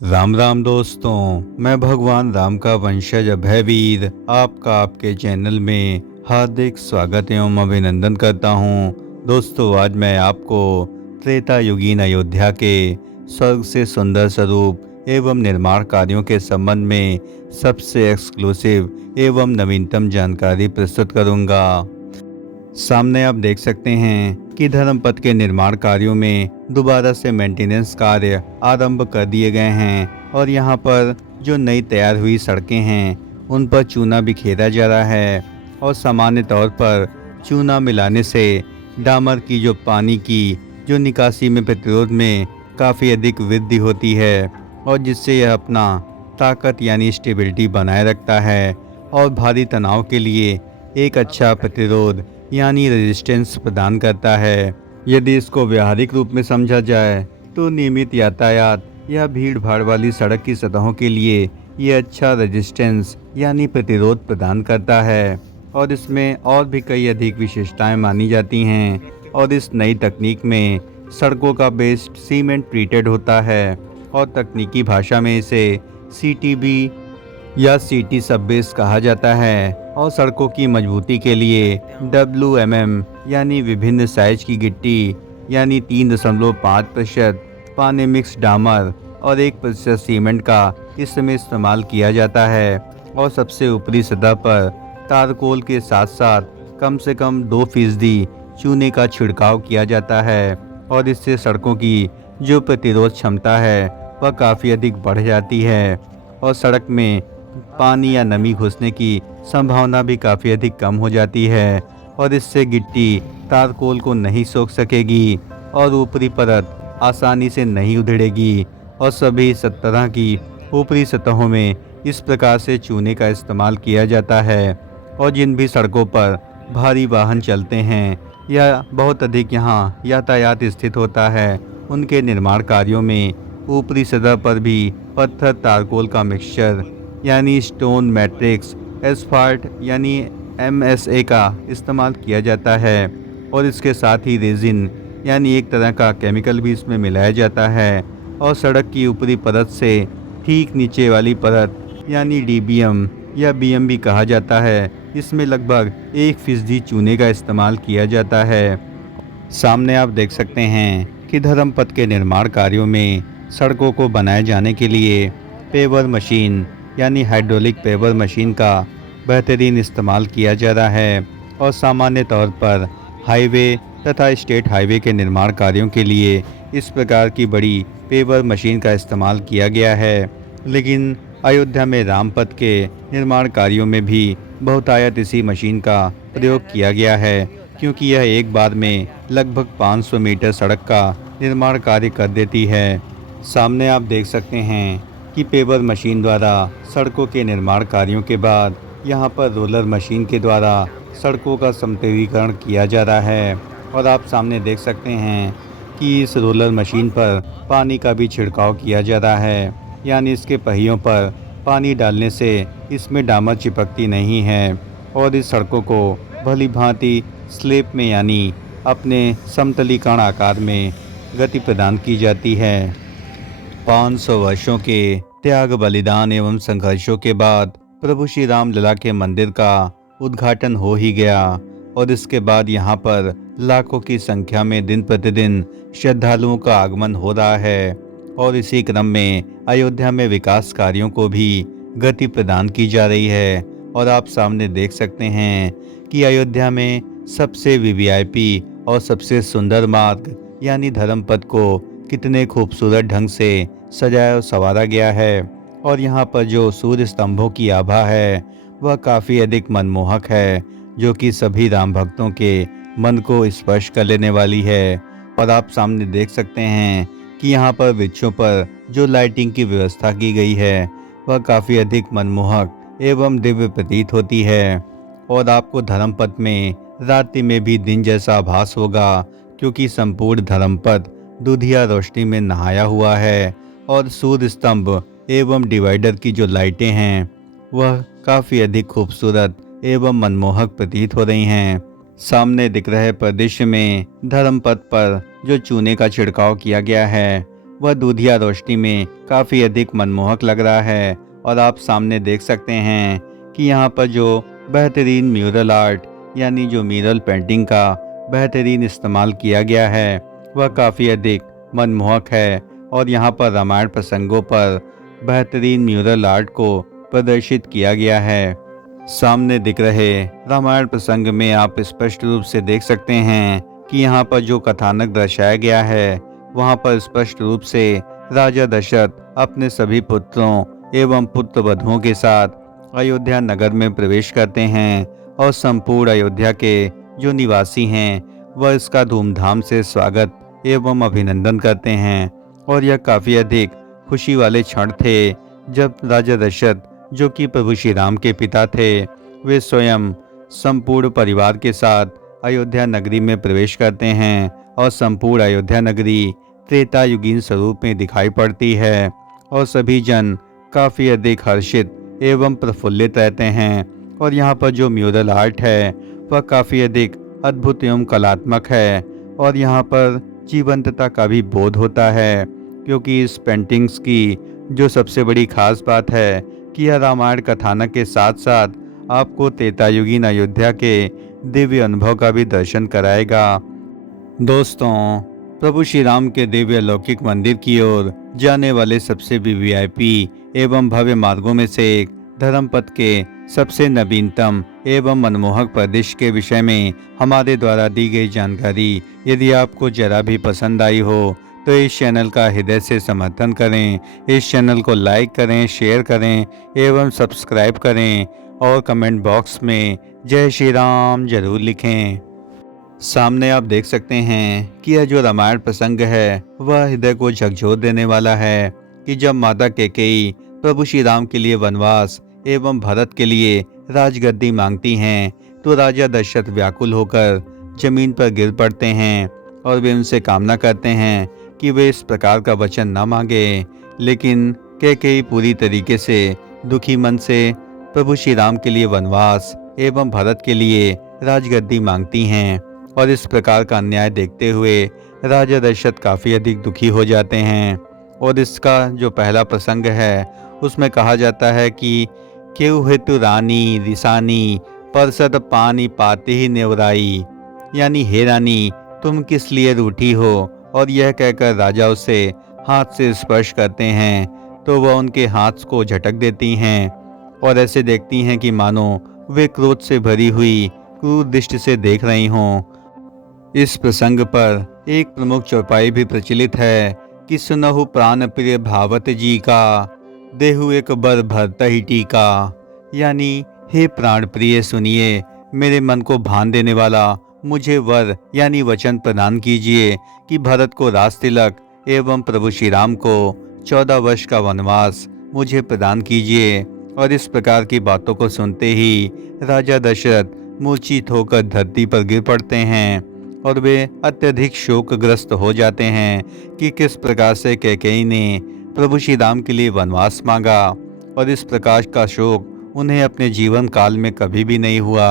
राम राम दोस्तों, मैं भगवान राम का वंशज अभयवीर आपका आपके चैनल में हार्दिक स्वागत एवं अभिनंदन करता हूं। दोस्तों, आज मैं आपको त्रेता युगीन अयोध्या के स्वर्ग से सुंदर स्वरूप एवं निर्माण कार्यों के संबंध में सबसे एक्सक्लूसिव एवं नवीनतम जानकारी प्रस्तुत करूंगा। सामने आप देख सकते हैं कि धर्मपथ के निर्माण कार्यों में दोबारा से मेंटेनेंस कार्य आरंभ कर दिए गए हैं और यहाँ पर जो नई तैयार हुई सड़कें हैं उन पर चूना बिखेरा जा रहा है। और सामान्य तौर पर चूना मिलाने से डामर की जो पानी की जो निकासी में प्रतिरोध में काफ़ी अधिक वृद्धि होती है और जिससे यह अपना ताकत यानी स्टेबिलिटी बनाए रखता है और भारी तनाव के लिए एक अच्छा प्रतिरोध यानी रेजिस्टेंस प्रदान करता है। यदि इसको व्यावहारिक रूप में समझा जाए तो नियमित यातायात या भीड़ भाड़ वाली सड़क की सतहों के लिए ये अच्छा रेजिस्टेंस यानी प्रतिरोध प्रदान करता है और इसमें और भी कई अधिक विशेषताएं मानी जाती हैं। और इस नई तकनीक में सड़कों का बेस सीमेंट ट्रीटेड होता है और तकनीकी भाषा में इसे CTB या सिटी सब बेस कहा जाता है। और सड़कों की मजबूती के लिए WMM यानी विभिन्न साइज की गिट्टी यानी 3.5% पानी मिक्स डामर और 1% सीमेंट का इसमें इस्तेमाल किया जाता है। और सबसे ऊपरी सतह पर तारकोल के साथ साथ कम से कम 2% चूने का छिड़काव किया जाता है और इससे सड़कों की जो प्रतिरोध क्षमता है वह काफ़ी अधिक बढ़ जाती है और सड़क में पानी या नमी घुसने की संभावना भी काफ़ी अधिक कम हो जाती है और इससे गिट्टी तारकोल को नहीं सोख सकेगी और ऊपरी परत आसानी से नहीं उधड़ेगी। और सभी तरह की ऊपरी सतहों में इस प्रकार से चूने का इस्तेमाल किया जाता है। और जिन भी सड़कों पर भारी वाहन चलते हैं या बहुत अधिक यहाँ यातायात स्थित होता है उनके निर्माण कार्यों में ऊपरी सतह पर भी पत्थर तारकोल का मिक्सचर यानी स्टोन मैट्रिक्स एस्फाल्ट यानी MSA का इस्तेमाल किया जाता है। और इसके साथ ही रेजिन यानी एक तरह का केमिकल भी इसमें मिलाया जाता है। और सड़क की ऊपरी परत से ठीक नीचे वाली परत यानी DBM या BM भी कहा जाता है, इसमें लगभग 1% चूने का इस्तेमाल किया जाता है। सामने आप देख सकते हैं कि धर्मपथ के निर्माण कार्यों में सड़कों को बनाए जाने के लिए पेवर मशीन यानी हाइड्रोलिक पेवर मशीन का बेहतरीन इस्तेमाल किया जा रहा है। और सामान्य तौर पर हाईवे तथा स्टेट हाईवे के निर्माण कार्यों के लिए इस प्रकार की बड़ी पेवर मशीन का इस्तेमाल किया गया है। लेकिन अयोध्या में रामपथ के निर्माण कार्यों में भी बहुतायत इसी मशीन का प्रयोग किया गया है क्योंकि यह एक बार में लगभग 500 मीटर सड़क का निर्माण कार्य कर देती है। सामने आप देख सकते हैं कि पेवर मशीन द्वारा सड़कों के निर्माण कार्यों के बाद यहाँ पर रोलर मशीन के द्वारा सड़कों का समतलीकरण किया जा रहा है। और आप सामने देख सकते हैं कि इस रोलर मशीन पर पानी का भी छिड़काव किया जा रहा है यानी इसके पहियों पर पानी डालने से इसमें डामर चिपकती नहीं है और इस सड़कों को भली भांति स्लेब में यानी अपने समतलीकरण आकार में गति प्रदान की जाती है। 500 वर्षों के त्याग बलिदान एवं संघर्षों के बाद प्रभु श्री राम लला के मंदिर का उद्घाटन हो ही गया और इसके बाद यहाँ पर लाखों की संख्या में दिन प्रतिदिन श्रद्धालुओं का आगमन हो रहा है। और इसी क्रम में अयोध्या में विकास कार्यों को भी गति प्रदान की जा रही है। और आप सामने देख सकते हैं कि अयोध्या में सबसे VVIP और सबसे सुंदर मार्ग यानी धर्मपथ को कितने खूबसूरत ढंग से सजाया और संवारा गया है। और यहाँ पर जो सूर्य स्तंभों की आभा है वह काफ़ी अधिक मनमोहक है जो कि सभी राम भक्तों के मन को स्पर्श कर लेने वाली है। और आप सामने देख सकते हैं कि यहाँ पर वृक्षों पर जो लाइटिंग की व्यवस्था की गई है वह काफ़ी अधिक मनमोहक एवं दिव्य प्रतीत होती है। और आपको धर्मपथ में रात्रि में भी दिन जैसा आभास होगा क्योंकि संपूर्ण धर्मपथ दूधिया रोशनी में नहाया हुआ है। और सूर्य स्तंभ एवं डिवाइडर की जो लाइटें हैं वह काफ़ी अधिक खूबसूरत एवं मनमोहक प्रतीत हो रही हैं। सामने दिख रहे परिदृश्य में धर्मपथ पर जो चूने का छिड़काव किया गया है वह दूधिया रोशनी में काफ़ी अधिक मनमोहक लग रहा है। और आप सामने देख सकते हैं कि यहाँ पर जो बेहतरीन म्यूरल आर्ट यानी जो म्यूरल पेंटिंग का बेहतरीन इस्तेमाल किया गया है वह काफ़ी अधिक मनमोहक है। और यहाँ पर रामायण प्रसंगों पर बेहतरीन म्यूरल आर्ट को प्रदर्शित किया गया है। सामने दिख रहे रामायण प्रसंग में आप स्पष्ट रूप से देख सकते हैं कि यहाँ पर जो कथानक दर्शाया गया है वहाँ पर स्पष्ट रूप से राजा दशरथ अपने सभी पुत्रों एवं पुत्र वधुओं के साथ अयोध्या नगर में प्रवेश करते हैं और संपूर्ण अयोध्या के जो निवासी हैं वह इसका धूमधाम से स्वागत एवं अभिनंदन करते हैं। और यह काफ़ी अधिक खुशी वाले क्षण थे जब राजा दशरथ जो कि प्रभु श्री राम के पिता थे वे स्वयं संपूर्ण परिवार के साथ अयोध्या नगरी में प्रवेश करते हैं और संपूर्ण अयोध्या नगरी त्रेता युगीन स्वरूप में दिखाई पड़ती है और सभी जन काफ़ी अधिक हर्षित एवं प्रफुल्लित रहते हैं। और यहाँ पर जो म्यूरल आर्ट है वह काफ़ी अधिक अद्भुत एवं कलात्मक है और यहाँ पर जीवंतता का भी बोध होता है, क्योंकि इस पेंटिंग्स की जो सबसे बड़ी खास बात है कि यह रामायण कथानक के साथ साथ आपको त्रेतायुगीन अयोध्या के दिव्य अनुभव का भी दर्शन कराएगा। दोस्तों, प्रभु श्री राम के दिव्य अलौकिक मंदिर की ओर जाने वाले सबसे वीवीआईपी एवं भव्य मार्गों में से एक धर्मपथ के सबसे नवीनतम एवं मनमोहक प्रदेश के विषय में हमारे द्वारा दी गई जानकारी यदि आपको जरा भी पसंद आई हो तो इस चैनल का हृदय से समर्थन करें। इस चैनल को लाइक करें, शेयर करें एवं सब्सक्राइब करें और कमेंट बॉक्स में जय श्री राम जरूर लिखें। सामने आप देख सकते हैं कि यह जो रामायण प्रसंग है वह हृदय को झकझोर देने वाला है कि जब माता कैकेयी प्रभु श्री राम के लिए वनवास एवं भरत के लिए राजगद्दी मांगती हैं तो राजा दशरथ व्याकुल होकर जमीन पर गिर पड़ते हैं और वे उनसे कामना करते हैं कि वे इस प्रकार का वचन न मांगे। लेकिन कैकेयी पूरी तरीके से दुखी मन से प्रभु श्री राम के लिए वनवास एवं भरत के लिए राजगद्दी मांगती हैं और इस प्रकार का अन्याय देखते हुए राजा दशरथ काफ़ी अधिक दुखी हो जाते हैं। और इसका जो पहला प्रसंग है उसमें कहा जाता है कि केउ हेतु रानी रिसानी परसद पानी पाते ही नेवराई, यानी हे रानी तुम किस लिए रूठी हो। और यह कहकर राजा उसे हाथ से स्पर्श करते हैं तो वह उनके हाथ को झटक देती हैं और ऐसे देखती हैं कि मानो वे क्रोध से भरी हुई क्रूर दृष्टि से देख रही हों। इस प्रसंग पर एक प्रमुख चौपाई भी प्रचलित है कि सुनहु प्राण प्रिय भावत जी का देहु एक बर भरता ही टीका, यानी हे प्राण प्रिय सुनिए, मेरे मन को भान देने वाला मुझे वर यानी वचन प्रदान कीजिए कि भरत को राज तिलक एवं प्रभु श्री राम को 14 वर्ष का वनवास मुझे प्रदान कीजिए। और इस प्रकार की बातों को सुनते ही राजा दशरथ मूर्छित होकर धरती पर गिर पड़ते हैं और वे अत्यधिक शोकग्रस्त हो जाते हैं कि किस प्रकार से कैकेयी ने प्रभु श्री राम के लिए वनवास मांगा। और इस प्रकार का शोक उन्हें अपने जीवन काल में कभी भी नहीं हुआ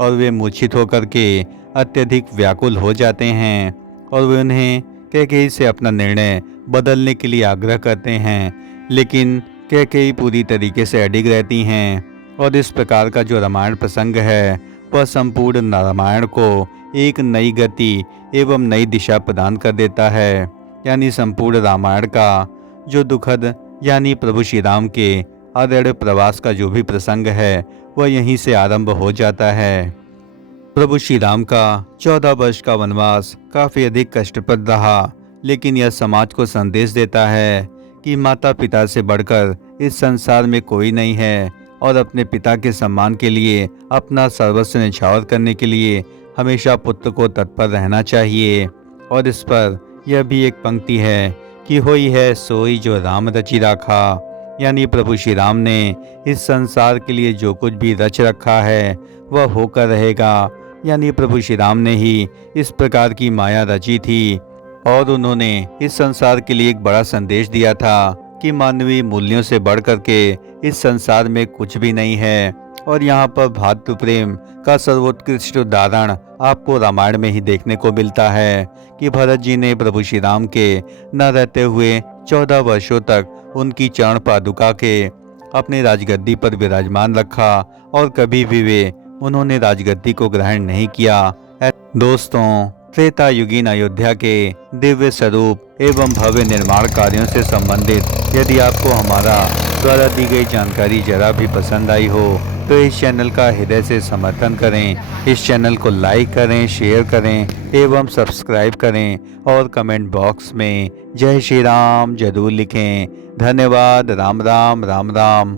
और वे मूर्छित होकर के अत्यधिक व्याकुल हो जाते हैं और वे उन्हें कैकेयी से अपना निर्णय बदलने के लिए आग्रह करते हैं। लेकिन कैकेयी पूरी तरीके से अडिग रहती हैं और इस प्रकार का जो रामायण प्रसंग है वह संपूर्ण रामायण को एक नई गति एवं नई दिशा प्रदान कर देता है। यानी संपूर्ण रामायण का जो दुखद यानी प्रभु श्री राम के अरण्य प्रवास का जो भी प्रसंग है वह यहीं से आरंभ हो जाता है। प्रभु श्री राम का 14 वर्ष का वनवास काफ़ी अधिक कष्टप्रद रहा, लेकिन यह समाज को संदेश देता है कि माता पिता से बढ़कर इस संसार में कोई नहीं है और अपने पिता के सम्मान के लिए अपना सर्वस्व न्यौछावर करने के लिए हमेशा पुत्र को तत्पर रहना चाहिए। और इस पर यह भी एक पंक्ति है कि होई है सोई जो राम रचि राखा, यानी प्रभु श्री राम ने इस संसार के लिए जो कुछ भी रच रखा है वह होकर रहेगा। यानी प्रभु श्री राम ने ही इस प्रकार की माया रची थी और उन्होंने इस संसार के लिए एक बड़ा संदेश दिया था कि मानवीय मूल्यों से बढ़कर के इस संसार में कुछ भी नहीं है और यहाँ पर भातृ प्रेम का सर्वोत्कृष्ट उदाहरण आपको रामायण में ही देखने को मिलता है कि भरत जी ने प्रभु श्री राम के न रहते हुए 14 वर्षों तक उनकी चरण पादुका के अपनी राजगद्दी पर विराजमान रखा और कभी भी वे उन्होंने राजगद्दी को ग्रहण नहीं किया। दोस्तों, त्रेता युगीन अयोध्या के दिव्य स्वरूप एवं भव्य निर्माण कार्यों से संबंधित यदि आपको हमारा द्वारा दी गई जानकारी जरा भी पसंद आई हो तो इस चैनल का हृदय से समर्थन करें। इस चैनल को लाइक करें, शेयर करें एवं सब्सक्राइब करें और कमेंट बॉक्स में जय श्री राम जरूर लिखें। धन्यवाद। राम राम राम राम।